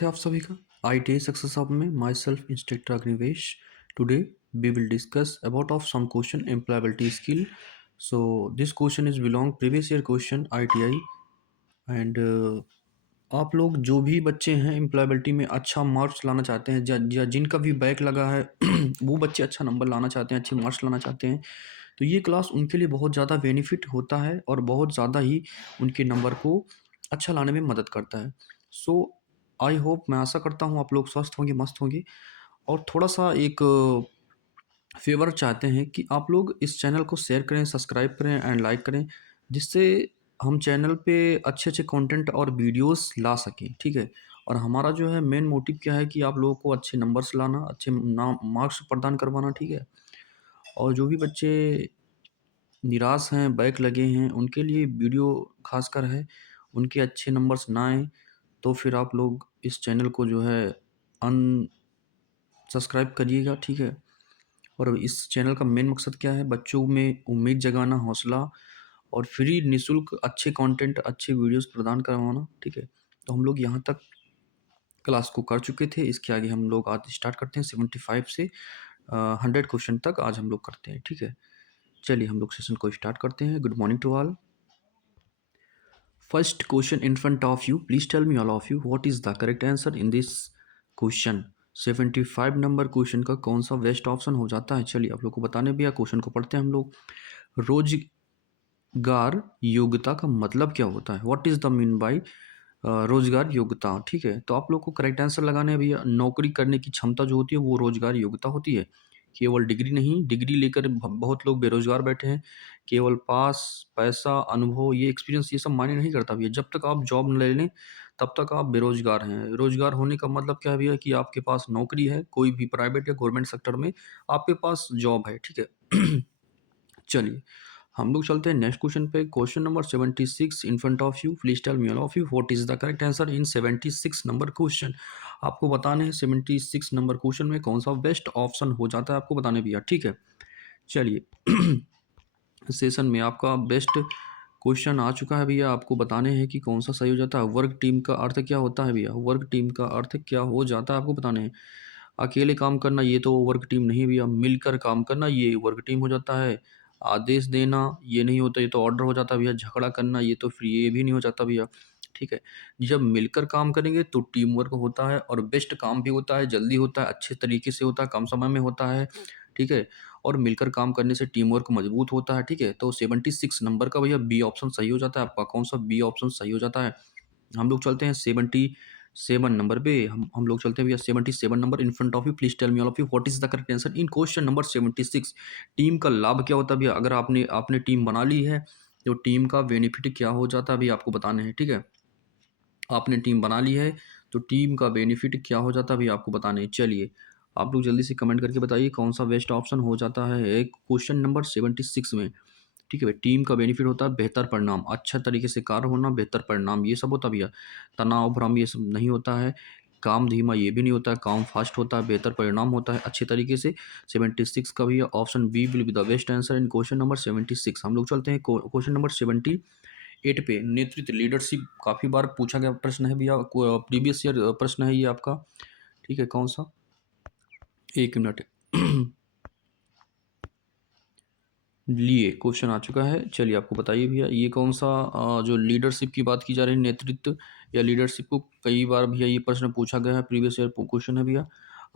थे आप सभी का ITA सक्सेस हब में my self instructor Agnivesh today we will discuss about of some question employability skill. So this question is belong previous year question ITI and आप लोग जो भी बच्चे हैं एम्प्लॉयबिलिटी में अच्छा मार्क्स लाना चाहते हैं या जिनका भी बैक लगा है वो बच्चे अच्छा नंबर लाना चाहते हैं, अच्छे मार्क्स लाना चाहते हैं, तो ये क्लास उनके लिए बहुत ज़्यादा बेनिफिट होता है और बहुत ज़्यादा ही उनके नंबर को अच्छा लाने में मदद करता है। सो आई होप, मैं आशा करता हूँ आप लोग स्वस्थ होंगे, मस्त होंगे। और थोड़ा सा एक फेवर चाहते हैं कि आप लोग इस चैनल को शेयर करें, सब्सक्राइब करें एंड लाइक करें, जिससे हम चैनल पे अच्छे अच्छे कंटेंट और वीडियोस ला सकें, ठीक है। और हमारा जो है मेन मोटिव क्या है कि आप लोगों को अच्छे नंबर्स लाना, अच्छे नाम मार्क्स प्रदान करवाना, ठीक है। और जो भी बच्चे निराश हैं, बैक लगे हैं, उनके लिए वीडियो खासकर है, उनके अच्छे नंबर्स ना आए तो फिर आप लोग इस चैनल को जो है अनसब्सक्राइब करिएगा, ठीक है। और इस चैनल का मेन मकसद क्या है? बच्चों में उम्मीद जगाना, हौसला और फ्री निःशुल्क अच्छे कंटेंट, अच्छे वीडियोस प्रदान करवाना, ठीक है। तो हम लोग यहाँ तक क्लास को कर चुके थे, इसके आगे हम लोग आज स्टार्ट करते हैं 75 से 100 क्वेश्चन तक आज हम लोग करते हैं, ठीक है। चलिए हम लोग सेशन को स्टार्ट करते हैं। Good morning to all. First question in front of you. Please tell me all of you what is the correct answer in this question. 75 number question का कौन सा बेस्ट ऑप्शन हो जाता है? चलिए आप लोग को बताने भी है, क्वेश्चन को पढ़ते हैं हम लोग। रोजगार योग्यता का मतलब क्या होता है? What is the mean by रोजगार योग्यता, ठीक है। तो आप लोग को करेक्ट आंसर लगाने हैं भैया। नौकरी करने की क्षमता जो होती है वो रोजगार योग्यता होती है। केवल डिग्री नहीं, डिग्री लेकर बहुत लोग बेरोजगार बैठे हैं। केवल पास, पैसा, अनुभव, ये एक्सपीरियंस, ये सब मायने नहीं करता भैया। जब तक आप जॉब न ले लें तब तक आप बेरोजगार हैं। रोजगार होने का मतलब क्या है भैया? कि आपके पास नौकरी है, कोई भी प्राइवेट या गवर्नमेंट सेक्टर में आपके पास जॉब है, ठीक है। चलिए हम लोग चलते हैं नेक्स्ट क्वेश्चन पे। Question number 76 in front of you. Please tell me all of you what is the correct answer in 76 number question. आपको बताने हैं 76 नंबर क्वेश्चन में कौन सा बेस्ट ऑप्शन हो जाता है, आपको बताने भैया, ठीक है। चलिए सेशन में आपका बेस्ट क्वेश्चन आ चुका है भैया। आपको बताने हैं कि कौन सा सही हो जाता है। वर्क टीम का अर्थ क्या होता है भैया? वर्क टीम का अर्थ क्या हो जाता है आपको बताने हैं। अकेले काम करना ये तो वर्क टीम नहीं भैया। मिलकर काम करना ये वर्क टीम हो जाता है। आदेश देना ये नहीं होता, ये तो ऑर्डर हो जाता है भैया। झगड़ा करना ये तो फिर ये भी नहीं हो जाता भैया, ठीक है। जब मिलकर काम करेंगे तो टीम वर्क होता है और बेस्ट काम भी होता है, जल्दी होता है, अच्छे तरीके से होता है, कम समय में होता है, ठीक है। और मिलकर काम करने से टीम वर्क मजबूत होता है, ठीक है। तो 76 नंबर का भैया बी ऑप्शन सही हो जाता है आपका। कौन सा बी ऑप्शन सही हो जाता है? हम लोग चलते हैं 77 नंबर पे। हम लोग चलते हैं भैया 77 number in front of you. Please tell me all of you what is the correct answer in question number 76। Team का लाभ क्या होता है भैया? अगर आपने आपने टीम बना ली है तो टीम का बेनिफिट क्या हो जाता है भैया, आपको बताने हैं, ठीक है। आपने टीम बना ली है तो टीम का बेनिफिट क्या हो जाता है भैया, आपको बताने हैं। चलिए आप लोग जल्दी से कमेंट करके बताइए कौन सा बेस्ट ऑप्शन हो जाता है क्वेश्चन नंबर 76 में, ठीक है भाई। टीम का बेनिफिट होता है बेहतर परिणाम, अच्छा तरीके से कार्य होना, बेहतर परिणाम, ये सब होता है भैया। तनाव भ्रम ये सब नहीं होता है। काम धीमा ये भी नहीं होता है। काम फास्ट होता है, बेहतर परिणाम होता है अच्छे तरीके से। 76 का भैया option B will be the best answer in question number 76। हम लोग चलते हैं क्वेश्चन नंबर 78 पे। नेतृत्व, लीडरशिप, काफ़ी बार पूछा गया प्रश्न है भैया, प्रीवियस ईयर प्रश्न है ये आपका, ठीक है। कौन सा? एक मिनट लिए क्वेश्चन आ चुका है। चलिए आपको बताइए भैया ये कौन सा जो लीडरशिप की बात की जा रही है, नेतृत्व या लीडरशिप को कई बार भैया ये प्रश्न पूछा गया है, प्रीवियस ईयर क्वेश्चन है भैया।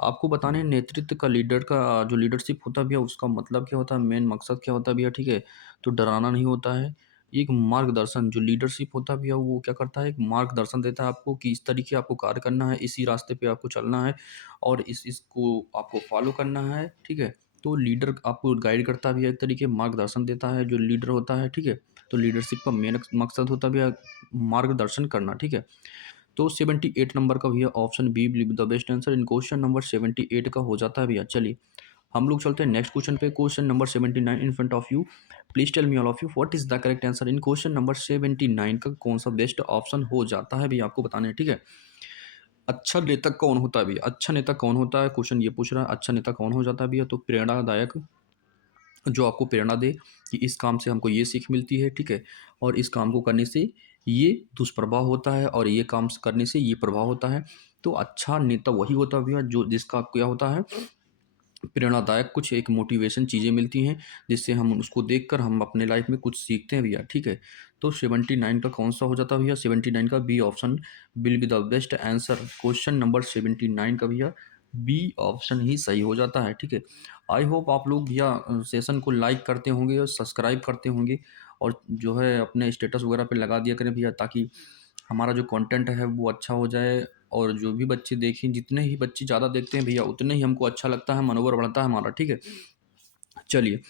आपको बताने हैं नेतृत्व का, लीडर का जो लीडरशिप होता है भैया उसका मतलब क्या होता है, मेन मकसद क्या होता है भैया, ठीक है। तो डराना नहीं होता है, एक मार्गदर्शन। जो लीडरशिप होता है भैया वो क्या करता है, एक मार्गदर्शन देता है आपको कि इस तरीके आपको कार्य करना है, इसी रास्ते पे आपको चलना है और इसको आपको फॉलो करना है, ठीक है। तो लीडर आपको गाइड करता भी है, एक तरीके मार्गदर्शन देता है जो लीडर होता है, ठीक है। तो लीडरशिप का मेन मकसद होता भी है मार्गदर्शन करना, ठीक है। तो 78 नंबर का भैया option B will the best answer in question number 78 का हो जाता है भैया। चलिए हम लोग चलते हैं नेक्स्ट क्वेश्चन पे। Question number 79 in front of you. Please tell me all of you what is the correct answer in question number 79 का कौन सा बेस्ट ऑप्शन हो जाता है भैया, आपको बताना है, ठीक है। अच्छा नेता कौन होता है भैया? अच्छा नेता कौन होता है, क्वेश्चन ये पूछ रहा है। अच्छा नेता कौन हो जाता है भैया? तो प्रेरणादायक, जो आपको प्रेरणा दे कि इस काम से हमको ये सीख मिलती है, ठीक है। और इस काम को करने से ये दुष्प्रभाव होता है और ये काम करने से ये प्रभाव होता है। तो अच्छा नेता वही होता है भैया जो जिसका क्या होता है, प्रेरणादायक कुछ एक मोटिवेशन चीज़ें मिलती हैं, जिससे हम उसको देखकर हम अपने लाइफ में कुछ सीखते हैं भैया, ठीक है। तो 79 का कौन सा हो जाता है भैया, 79 का B option will be the best answer. Question number 79 का भैया बी ऑप्शन ही सही हो जाता है, ठीक है। आई होप आप लोग भैया सेशन को लाइक करते होंगे और सब्सक्राइब करते होंगे, और जो है अपने स्टेटस वगैरह पे लगा दिया करें भैया, ताकि हमारा जो कंटेंट है वो अच्छा हो जाए। और जो भी बच्चे देखें, जितने ही बच्चे ज़्यादा देखते हैं भैया उतने ही हमको अच्छा लगता है, मनोबल बढ़ता है हमारा, ठीक है। चलिए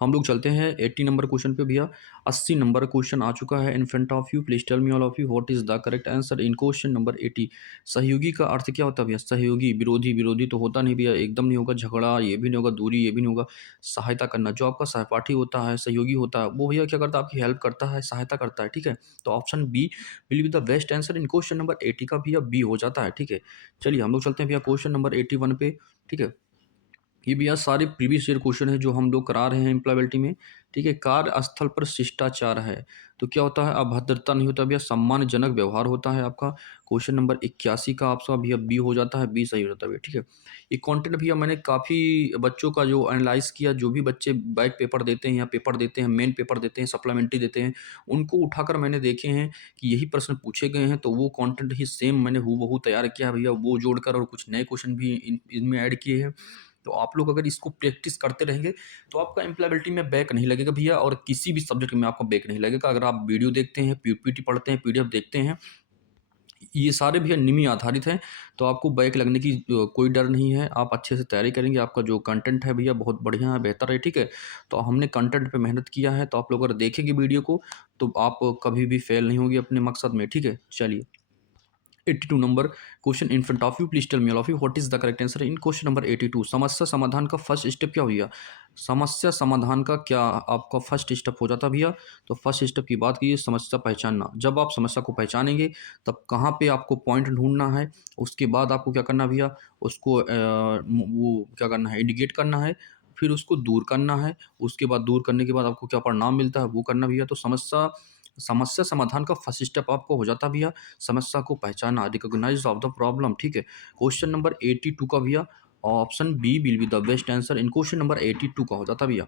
हम लोग चलते हैं 80 नंबर क्वेश्चन पे भैया। 80 नंबर क्वेश्चन आ चुका है in front of you, please tell me all of you what is the correct answer in question number 80। सहयोगी का अर्थ क्या होता है भैया, सहयोगी विरोधी, विरोधी तो होता नहीं भैया, एकदम नहीं होगा, झगड़ा ये भी नहीं होगा, दूरी ये भी नहीं होगा, सहायता करना। जो आपका सहपाठी होता है, सहयोगी होता है, वो भैया क्या करता है, आपकी हेल्प करता है, सहायता करता है, ठीक है। तो option B will be the best answer in question number 80 का भैया बी हो जाता है, ठीक है। चलिए हम लोग चलते हैं भैया क्वेश्चन नंबर 81 पे, ठीक है। ये भैया सारे प्रीवियस ईयर क्वेश्चन है जो हम लोग करा रहे हैं एम्प्लॉयबिलिटी में, ठीक है। कार्यस्थल पर शिष्टाचार है तो क्या होता है, अभद्रता नहीं होता भैया, सम्मानजनक व्यवहार होता है आपका। क्वेश्चन नंबर 81 का आपका भैया बी हो जाता है, बी सही हो जाता है भैया, ठीक है। ये कंटेंट भैया मैंने काफ़ी बच्चों का जो एनालाइज किया, जो भी बच्चे बैक पेपर देते हैं या पेपर देते हैं, मेन पेपर देते हैं, सप्लीमेंट्री देते हैं, उनको उठाकर मैंने देखे हैं कि यही प्रश्न पूछे गए हैं, तो वो कंटेंट ही सेम मैंने हूबहू तैयार किया है भैया, वो जोड़कर और कुछ नए क्वेश्चन भी इनमें ऐड किए हैं। तो आप लोग अगर इसको प्रैक्टिस करते रहेंगे तो आपका एम्प्लॉयबिलिटी में बैक नहीं लगेगा भैया, और किसी भी सब्जेक्ट में आपको बैक नहीं लगेगा। अगर आप वीडियो देखते हैं, पीपीटी पढ़ते हैं, पीडीएफ देखते हैं, ये सारे भैया निमी आधारित हैं, तो आपको बैक लगने की कोई डर नहीं है। आप अच्छे से तैयारी करेंगे, आपका जो कंटेंट है भैया बहुत बढ़िया है, बेहतर है, ठीक है। तो हमने कंटेंट पे मेहनत किया है, तो आप लोग अगर देखेंगे वीडियो को तो आप कभी भी फेल नहीं होंगे अपने मकसद में, ठीक है। चलिए 82 number question in front of you, please tell me all of you what is the correct answer in question number 82। समस्या समाधान का फर्स्ट स्टेप क्या हुआ, समस्या समाधान का क्या आपका फर्स्ट स्टेप हो जाता भैया। तो फर्स्ट स्टेप की बात कीजिए, समस्या पहचानना। जब आप समस्या को पहचानेंगे तब कहाँ पे आपको पॉइंट ढूंढना है, उसके बाद आपको क्या करना भैया, उसको वो क्या करना है, इंडिकेट करना है, फिर उसको दूर करना है। उसके बाद दूर करने के बाद आपको क्या परिणाम मिलता है वो करना भैया। तो समस्या समस्या समाधान का फर्स्ट स्टेप आपको हो जाता भैया, समस्या को पहचाना, रिकॉग्नाइज ऑफ द प्रॉब्लम, ठीक है। क्वेश्चन नंबर 82 का भैया option B will be the best answer in question number 82 का हो जाता भैया।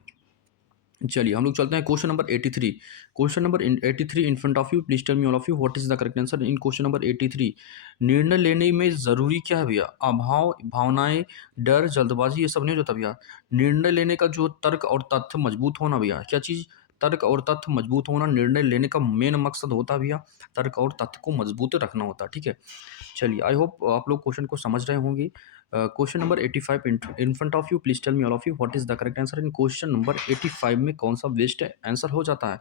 चलिए हम लोग चलते हैं question number 83। Question number 83 in front of you, please tell me all of you what is the correct answer in question number 83। निर्णय लेने में जरूरी क्या है भैया, अभाव, भावनाएं, डर, जल्दबाजी, ये सब नहीं होता भैया। निर्णय लेने का जो तर्क और तथ्य मजबूत होना भैया, क्या चीज, तर्क और तथ्य मजबूत होना निर्णय लेने का मेन मकसद होता है भैया, तर्क और तथ्य को मजबूत रखना होता है, ठीक है। चलिए आई होप आप लोग क्वेश्चन को समझ रहे होंगे। Question number 85 in front of you, please tell me all of you what is the correct answer in question number 85 में कौन सा बेस्ट आंसर हो जाता है।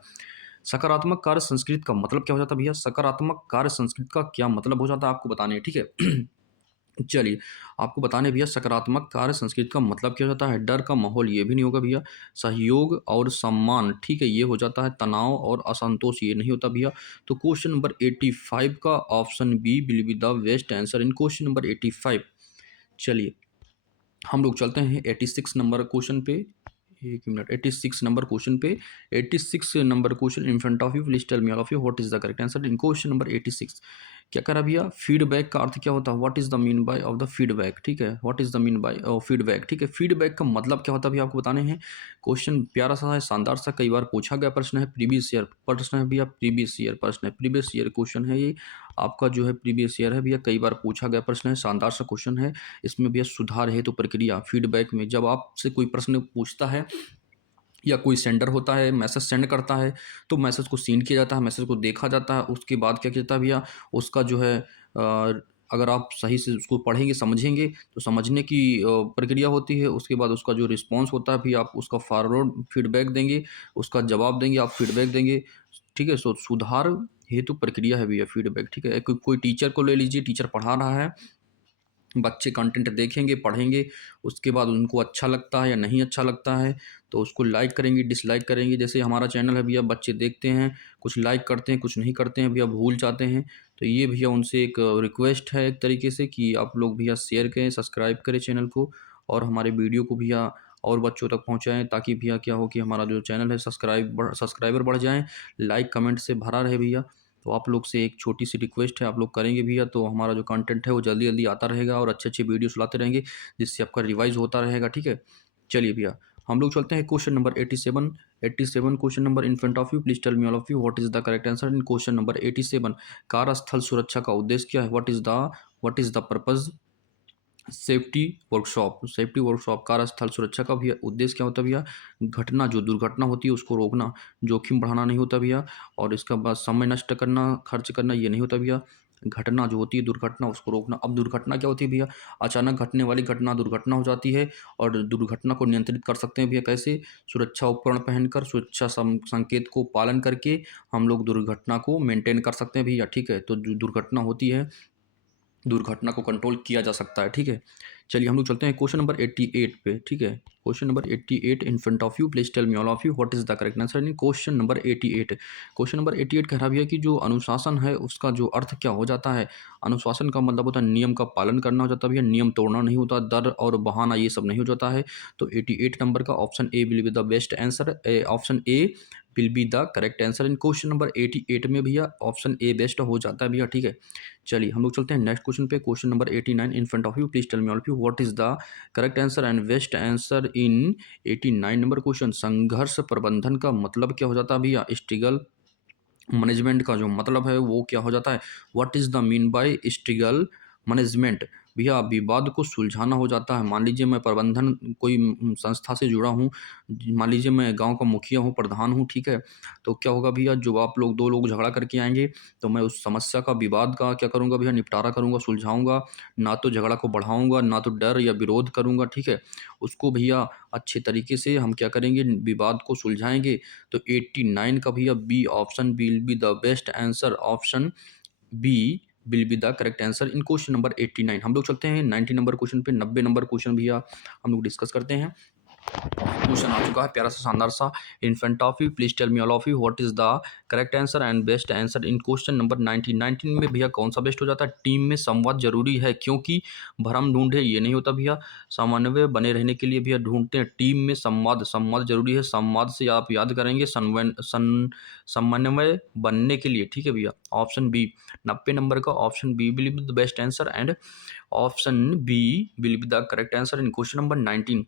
सकारात्मक कार्य संस्कृति का मतलब क्या हो जाता है भैया, सकारात्मक कार्य संस्कृति का क्या मतलब हो जाता है आपको बताने हैं, ठीक है। चलिए आपको बताने भैया, सकारात्मक कार्य संस्कृति का मतलब क्या हो जाता है, डर का माहौल ये भी नहीं होगा भैया, सहयोग और सम्मान, ठीक है, ये हो जाता है, तनाव और असंतोष ये नहीं होता भैया। तो क्वेश्चन नंबर 85 का option B will be the best answer in question number 85। चलिए हम लोग चलते हैं 86 नंबर क्वेश्चन पे, एक मिनट, 86 नंबर क्वेश्चन पे। 86 number question in front of you, please tell me all of you what is the correct answer in question number 86। क्या करा भैया, फीडबैक का अर्थ क्या होता है, what is the mean by of the feedback, ठीक है, what is the mean by feedback, ठीक है। फीडबैक का मतलब क्या होता है भैया आपको बताने हैं। क्वेश्चन प्यारा सा है, शानदार सा, कई बार पूछा गया प्रश्न है, प्रीवियस ईयर प्रश्न है भैया, प्रीवियस ईयर प्रश्न है, प्रीवियस ईयर क्वेश्चन है ये आपका, जो है प्रीवियस ईयर है भैया, कई बार पूछा गया प्रश्न है, शानदार सा क्वेश्चन है। इसमें भैया सुधार हेतु प्रक्रिया, फीडबैक में जब आपसे कोई प्रश्न पूछता है या कोई सेंडर होता है मैसेज सेंड करता है, तो मैसेज को सीन किया जाता है, मैसेज को देखा जाता है, उसके बाद क्या किया जाता है भैया, उसका जो है अगर आप सही से उसको पढ़ेंगे समझेंगे तो समझने की प्रक्रिया होती है। उसके बाद उसका जो रिस्पॉन्स होता है भी, आप उसका फॉरवर्ड फीडबैक देंगे, उसका जवाब देंगे, आप फीडबैक देंगे, ठीक है। सो सुधार हेतु प्रक्रिया है भैया फीडबैक, ठीक है। कोई टीचर को ले लीजिए, टीचर पढ़ा रहा है, बच्चे कंटेंट देखेंगे, पढ़ेंगे, उसके बाद उनको अच्छा लगता है या नहीं अच्छा लगता है तो उसको लाइक करेंगे, डिसलाइक करेंगे। जैसे हमारा चैनल है भैया, बच्चे देखते हैं, कुछ लाइक करते हैं, कुछ नहीं करते हैं भैया, भूल जाते हैं। तो ये भैया उनसे एक रिक्वेस्ट है एक तरीके से कि आप लोग भैया शेयर करें, सब्सक्राइब करें चैनल को, और हमारे वीडियो को भैया और बच्चों तक पहुँचाएँ, ताकि भैया क्या हो कि हमारा जो चैनल है सब्सक्राइबर बढ़ जाएँ, लाइक कमेंट से भरा रहे भैया। तो आप लोग से एक छोटी सी रिक्वेस्ट है, आप लोग करेंगे भैया तो हमारा जो कंटेंट है वो जल्दी जल्दी आता रहेगा और अच्छे अच्छे वीडियोस लाते रहेंगे, जिससे आपका रिवाइज होता रहेगा। ठीक है, चलिए भैया हम लोग चलते हैं question number 87। 87 question number in front of you, please tell me all of you what is the correct answer in question number 87। कार्यस्थल सुरक्षा का उद्देश्य क्या है? What is the purpose safety workshop? Safety workshop कार्यस्थल सुरक्षा का भैया उद्देश्य क्या होता है भैया? घटना, जो दुर्घटना होती है उसको रोकना, जोखिम बढ़ाना नहीं होता भैया। और इसका बाद समय नष्ट करना, खर्च करना, ये नहीं होता भैया। घटना जो होती है दुर्घटना, उसको रोकना। अब दुर्घटना क्या होती है भैया? अचानक घटने वाली घटना दुर्घटना हो जाती है। और दुर्घटना को नियंत्रित कर सकते हैं भैया कैसे? सुरक्षा उपकरण पहनकर, सुरक्षा संकेत को पालन करके हम लोग दुर्घटना को मेंटेन कर सकते हैं भैया। ठीक है, तो जो दुर्घटना होती है, दुर्घटना को कंट्रोल किया जा सकता है। ठीक है, चलिए हम लोग चलते हैं क्वेश्चन नंबर 88 पे। ठीक है, question number 88 in front of you, please tell me all of you what is the correct answer in question number 88। Question number 88 कह रहा भैया कि जो अनुशासन है उसका जो अर्थ क्या हो जाता है? अनुशासन का मतलब होता है नियम का पालन करना हो जाता है भैया, नियम तोड़ना नहीं होता, डर और बहाना ये सब नहीं हो जाता है। तो 88 नंबर का option A will be the best answer. Option A will be the correct answer in question number 88 में भैया ऑप्शन ए बेस्ट हो जाता है भैया। ठीक है, चलिए हम लोग चलते हैं नेक्स्ट क्वेश्चन पे। Question number 89 in front of you, please tell me all of you what is the correct answer and best answer in 89 number question. संघर्ष प्रबंधन का मतलब क्या हो जाता है भैया? स्ट्रगल मैनेजमेंट का जो मतलब है वो क्या हो जाता है? What is the mean by struggle management? भैया विवाद को सुलझाना हो जाता है। मान लीजिए मैं प्रबंधन कोई संस्था से जुड़ा हूँ, मान लीजिए मैं गांव का मुखिया हूँ, प्रधान हूँ। ठीक है, तो क्या होगा भैया, जो आप लोग दो लोग झगड़ा करके आएंगे तो मैं उस समस्या का, विवाद का क्या करूँगा भैया? निपटारा करूँगा, सुलझाऊंगा। ना तो झगड़ा को बढ़ाऊंगा, ना तो डर या विरोध करूँगा। ठीक है, उसको भैया अच्छे तरीके से हम क्या करेंगे? विवाद को सुलझाएंगे। तो 89 का भैया B option will be the best answer. Option B will be the correct answer in question number 89। हम लोग चलते हैं 90 नंबर क्वेश्चन पे। 90 नंबर क्वेश्चन भैया हम लोग डिस्कस करते हैं। क्वेश्चन आ चुका है प्यारा सा, शानदार सा, in front of you, please tell me all of you what is the correct answer and best answer in question number 19। 19 में भैया कौन सा बेस्ट हो जाता है? टीम में संवाद जरूरी है क्योंकि भरम ढूंढे, ये नहीं होता भैया। समन्वय बने रहने के लिए भैया ढूंढते हैं टीम में संवाद, संवाद जरूरी है। संवाद से आप याद करेंगे समन्वय बनने के लिए। ठीक है भैया, ऑप्शन बी 90 नंबर का option B will be the best answer and option B will be the correct answer in question number 19।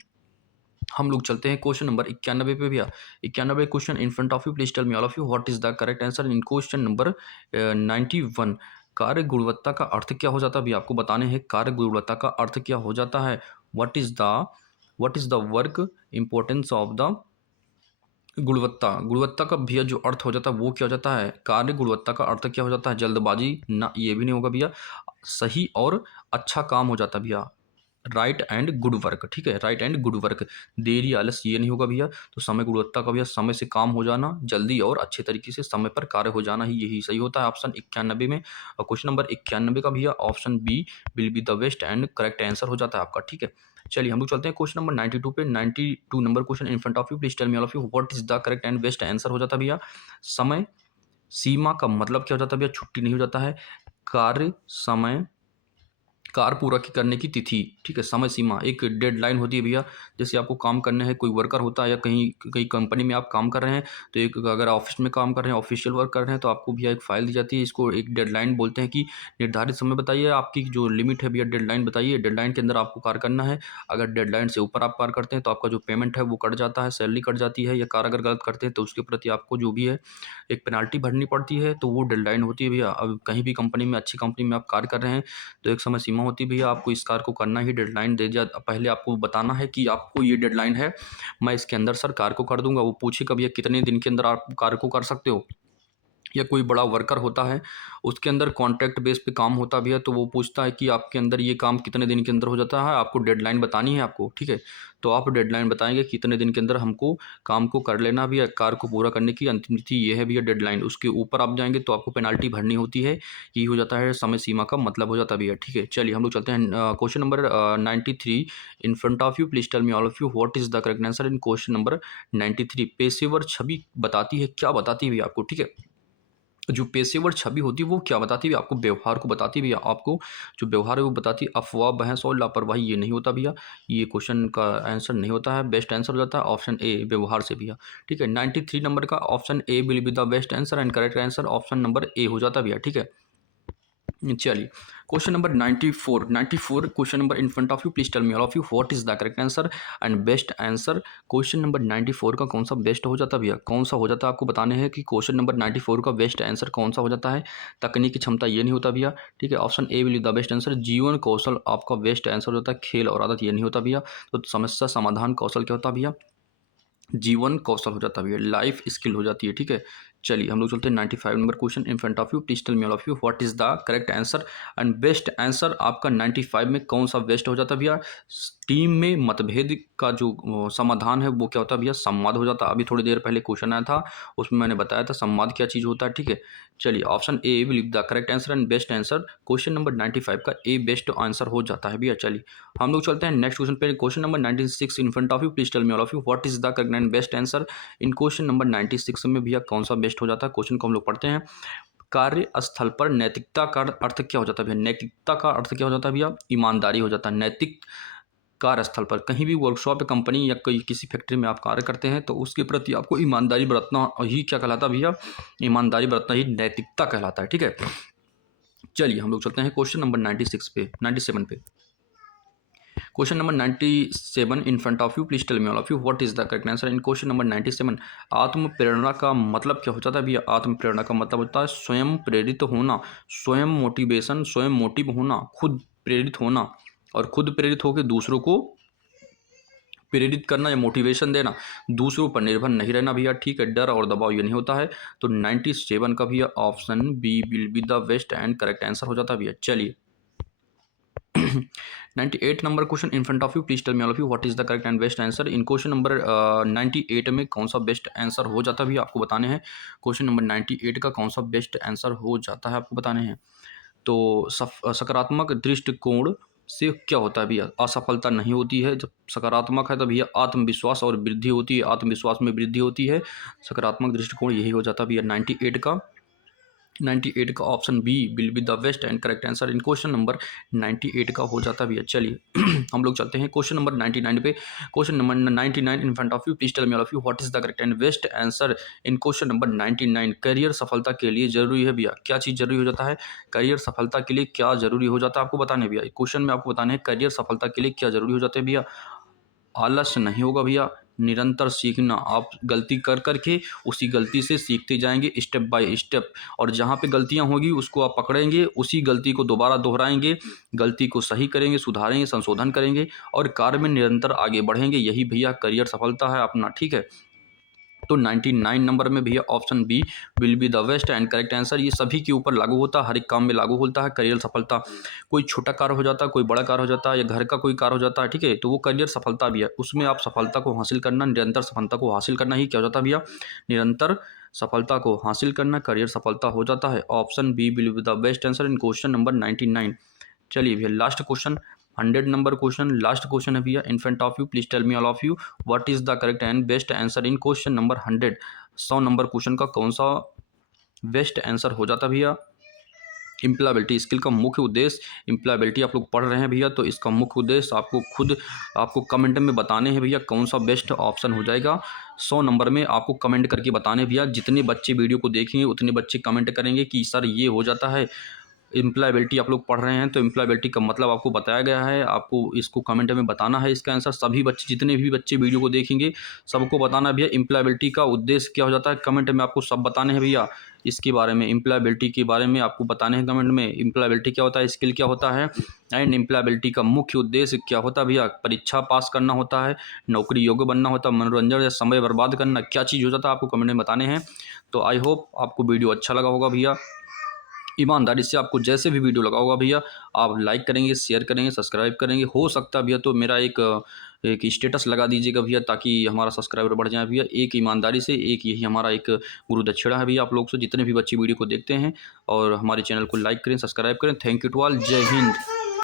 हम लोग चलते हैं क्वेश्चन नंबर 91 पे भैया। 91 question in front of you, please tell me all of you what is the correct answer in question number 91। कार्य गुणवत्ता का अर्थ क्या हो जाता है भैया? आपको बताने हैं कार्य गुणवत्ता का अर्थ क्या हो जाता है। What is the work importance of the गुणवत्ता? गुणवत्ता का भैया जो अर्थ हो जाता है वो क्या हो जाता है? कार्य गुणवत्ता का अर्थ क्या हो जाता है? जल्दबाजी ना, ये भी नहीं होगा भैया। सही और अच्छा काम हो जाता है भैया। Right and good work. ठीक है, राइट एंड गुड वर्क। देरी आलस ये नहीं होगा भैया। तो समय गुणवत्ता का भैया समय से काम हो जाना, जल्दी और अच्छे तरीके से समय पर कार्य हो जाना ही, यही सही होता है ऑप्शन 91 में। और क्वेश्चन नंबर 91 का भैया option B will be the best and correct answer हो जाता है आपका। ठीक है, चलिए हम लोग चलते हैं क्वेश्चन नंबर 92 पे। 92 number question in front of you, please tell me all of you what is the correct and best answer हो जाता है भैया। समय सीमा का मतलब क्या हो जाता है भैया? छुट्टी नहीं हो जाता है। कार्य समय, कार्य पूरा करने की तिथि। ठीक है, समय सीमा, एक डेडलाइन होती है भैया। जैसे आपको काम करने हैं, कोई वर्कर होता है या कहीं कहीं कंपनी में आप काम कर रहे हैं, तो एक अगर ऑफिस में काम कर रहे हैं, ऑफिशियल वर्क कर रहे हैं, तो आपको भैया एक फाइल दी जाती है। इसको एक डेडलाइन बोलते हैं कि निर्धारित समय बताइए, आपकी जो लिमिट है भैया डेडलाइन बताइए, डेडलाइन के अंदर आपको कार्य करना है। अगर डेडलाइन से ऊपर आप कार्य करते हैं तो आपका जो पेमेंट है वो कट जाता है, सैलरी कट जाती है, या कार्य अगर गलत करते हैं तो उसके प्रति आपको जो भी है एक पेनाल्टी भरनी पड़ती है। तो वो डेडलाइन होती है भैया। अब कहीं भी कंपनी में, अच्छी कंपनी में आप कार्य कर रहे हैं तो एक समय सीमा होती है भैया, आपको इस कार्य को करना ही, डेडलाइन दे दिया, पहले आपको बताना है कि आपको ये डेडलाइन है, मैं इसके अंदर सर कार्य को कर दूंगा। वो पूछेगा भैया कितने दिन के अंदर आप कार्य को कर सकते हो। या कोई बड़ा वर्कर होता है, उसके अंदर कॉन्ट्रैक्ट बेस पे काम होता भी है, तो वो पूछता है कि आपके अंदर ये काम कितने दिन के अंदर हो जाता है, आपको डेडलाइन बतानी है आपको। ठीक है, तो आप डेडलाइन बताएंगे कितने दिन के अंदर हमको काम को कर लेना भी है, कार्य को पूरा करने की अंतिम तिथि ये है भैया डेडलाइन। उसके ऊपर आप जाएंगे तो आपको पेनाल्टी भरनी होती है। ये हो जाता है समय सीमा का मतलब हो जाता है भैया। ठीक है, चलिए हम लोग चलते हैं question number 93 in front of you, please tell me all of you what is the correct answer in question number 93। पेशेवर छवि बताती है, क्या बताती है भैया आपको? ठीक है, जो पेशेवर छवि होती है वो क्या बताती है भैया? आपको व्यवहार को बताती है भैया। आपको जो व्यवहार है वो बताती है। अफवाह, बहस और लापरवाही ये नहीं होता भैया। ये क्वेश्चन का आंसर नहीं होता है। बेस्ट आंसर हो जाता है ऑप्शन ए, व्यवहार से भैया। ठीक है, 93 नंबर का option A will be the best answer and correct answer option number A हो जाता है भैया। ठीक है, चलिए question number 94 question number in front of you, please tell me all of you what is the correct answer and best answer. Question number 94 का कौन सा बेस्ट हो जाता है भैया? कौन सा हो जाता है आपको बताने हैं कि क्वेश्चन नंबर 94 का बेस्ट आंसर कौन सा हो जाता है। तकनीकी क्षमता ये नहीं होता भैया। ठीक है, option A will the best answer. जीवन कौशल आपका बेस्ट आंसर हो जाता है। खेल और आदत ये नहीं होता भैया। तो समस्या समाधान कौशल क्या होता है भैया? जीवन कौशल हो जाता है भैया, लाइफ स्किल हो जाती है। ठीक है, चलिए हम लोग चलते हैं 95 number question in front of you, please tell me all of you what is the correct answer and best answer. आपका 95 में कौन सा बेस्ट हो जाता है भैया? टीम में मतभेद का जो समाधान है वो क्या होता है भैया? संवाद हो जाता है। अभी थोड़ी देर पहले क्वेश्चन आया था, उसमें मैंने बताया था संवाद क्या चीज़ होता है। ठीक है, चलिए option A will the correct answer and best answer. Question number 95 का ए बेस्ट आंसर हो जाता है भैया। चलिए हम लोग चलते हैं नेक्स्ट क्वेश्चन पे। Question number 96 in front of you, please tell me all of you what is the correct and best answer. In question number 96 में भैया कौन सा बेस्ट हो जाता है? क्वेश्चन को हम लोग पढ़ते हैं। कार्यस्थल पर नैतिकता का अर्थ क्या हो जाता है भैया? नैतिकता का अर्थ क्या हो जाता है भैया? ईमानदारी हो जाता है। नैतिक कार्यस्थल पर कहीं भी वर्कशॉप या कंपनी या कोई किसी फैक्ट्री में आप कार्य करते हैं तो उसके प्रति आपको ईमानदारी बरतना ही क्या कहलाता है भैया? ईमानदारी बरतना ही नैतिकता कहलाता है। ठीक है, चलिए हम लोग चलते हैं क्वेश्चन नंबर 97 पे। Question number 97 in front of you, please tell me all of you what is the correct answer in question number 97। आत्म प्रेरणा का मतलब क्या हो जाता है भैया? आत्म प्रेरणा का मतलब होता है स्वयं प्रेरित होना, स्वयं मोटिवेशन, स्वयं मोटिव होना, खुद प्रेरित होना और खुद प्रेरित होकर दूसरों को प्रेरित करना या मोटिवेशन देना, दूसरों पर निर्भर नहीं रहना भैया। ठीक है, डर और दबाव ये नहीं होता है। तो 97 का भैया option B will be the best and correct answer हो जाता है भैया। चलिए 98 number question in front of you, please tell me all of you what is the correct and best answer. In question number 98 में कौन सा best answer हो जाता है भैया? आपको बताने हैं। क्वेश्चन नंबर 98 का कौन सा बेस्ट आंसर हो जाता है आपको बताने हैं। तो सकारात्मक दृष्टिकोण से क्या होता है भैया? असफलता नहीं होती है। जब सकारात्मक है तो भैया आत्मविश्वास और वृद्धि होती है, आत्मविश्वास में वृद्धि होती है। सकारात्मक दृष्टिकोण यही हो जाता है भैया 98 का option B will be the best and correct answer in question number 98 का हो जाता है भैया। चलिए हम लोग चलते हैं क्वेश्चन नंबर 99 पे। Question number 99 in front of you, please tell me all of you what is the correct and best answer in question number 99। Career सफलता के लिए जरूरी है भैया, क्या चीज़ जरूरी हो जाता है? करियर सफलता के लिए क्या जरूरी हो जाता है आपको बताने भैया। क्वेश्चन में आपको बताने हैं करियर सफलता के लिए क्या जरूरी हो जाता है भैया। आलस्य नहीं होगा भैया, निरंतर सीखना। आप गलती कर करके उसी गलती से सीखते जाएंगे स्टेप बाय स्टेप, और जहाँ पे गलतियाँ होगी उसको आप पकड़ेंगे, उसी गलती को दोबारा दोहराएंगे, गलती को सही करेंगे, सुधारेंगे, संशोधन करेंगे और कार्य में निरंतर आगे बढ़ेंगे। यही भैया करियर सफलता है अपना। ठीक है, तो 99 नंबर में भैया option B will be the best and correct answer. ये सभी के ऊपर लागू होता है, हर एक काम में लागू होता है करियर सफलता। कोई छोटा कार्य हो जाता है, कोई बड़ा कार्य हो जाता है, या घर का कोई कार्य हो जाता है, ठीक है, तो वो करियर सफलता भी है। उसमें आप सफलता को हासिल करना, निरंतर सफलता को हासिल करना ही क्या हो जाता है भैया? निरंतर सफलता को हासिल करना करियर सफलता हो जाता है। Option B will be the best answer in question number 99। चलिए भैया last question 100 number question, last question है भैया in front of you, please tell me all of you what is the correct and best answer in question number 100। 100 number question का कौन सा best answer हो जाता भैया? इम्प्लॉयबिलिटी स्किल का मुख्य उद्देश्य, इम्प्लॉयबिलिटी आप लोग पढ़ रहे हैं भैया, तो इसका मुख्य उद्देश्य आपको कमेंट में बताने हैं भैया कौन सा बेस्ट ऑप्शन हो जाएगा। 100 नंबर में आपको कमेंट करके बताने भैया। जितने बच्चे वीडियो को देखेंगे उतने बच्चे कमेंट करेंगे कि सर ये हो जाता है। इम्प्लॉयबिलिटी आप लोग पढ़ रहे हैं तो इम्प्लॉयबिलिटी का मतलब आपको बताया गया है, आपको इसको कमेंट में बताना है इसका आंसर। सभी बच्चे, जितने भी बच्चे वीडियो को देखेंगे सबको बताना भैया इम्प्लॉयबिलिटी का उद्देश्य क्या हो जाता है। कमेंट में आपको सब बताने हैं भैया इसके बारे में, इम्प्लॉयबिलिटी के बारे में आपको बताने हैं कमेंट में। इम्प्लॉयबिलिटी क्या होता है, स्किल क्या होता है, एंड इम्प्लॉयबिलिटी का मुख्य उद्देश्य क्या होता है भैया। परीक्षा पास करना होता है, नौकरी योग्य बनना होता है, मनोरंजन या समय बर्बाद करना, क्या चीज़ हो जाता है आपको कमेंट में बताने हैं। तो आई होप आपको वीडियो अच्छा लगा होगा भैया। ईमानदारी से आपको जैसे भी वीडियो लगा होगा भैया आप लाइक करेंगे, शेयर करेंगे, सब्सक्राइब करेंगे। हो सकता है भैया तो मेरा एक स्टेटस लगा दीजिएगा भैया ताकि हमारा सब्सक्राइबर बढ़ जाए भैया। एक ईमानदारी से, एक यही हमारा एक गुरु दक्षिणा है भैया आप लोग से, जितने भी बच्चे वीडियो को देखते हैं। और हमारे चैनल को लाइक करें, सब्सक्राइब करें। थैंक यू टू ऑल, जय हिंद।